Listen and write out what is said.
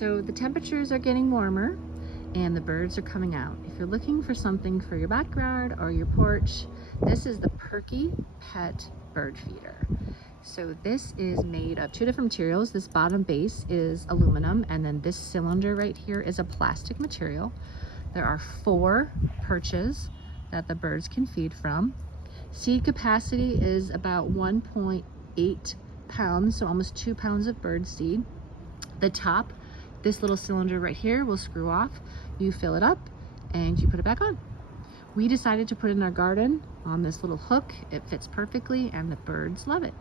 So the temperatures are getting warmer and the birds are coming out. If you're looking for something for your backyard or your porch, this is the Perky Pet bird feeder. So this is made of two different materials. This bottom base is aluminum, and then this cylinder right here is a plastic material. There are 4 perches that the birds can feed from. Seed capacity is about 1.8 pounds, so almost 2 pounds of bird seed. The top, this little cylinder right here, will screw off. You fill it up and you put it back on. We decided to put it in our garden on this little hook. It fits perfectly and the birds love it.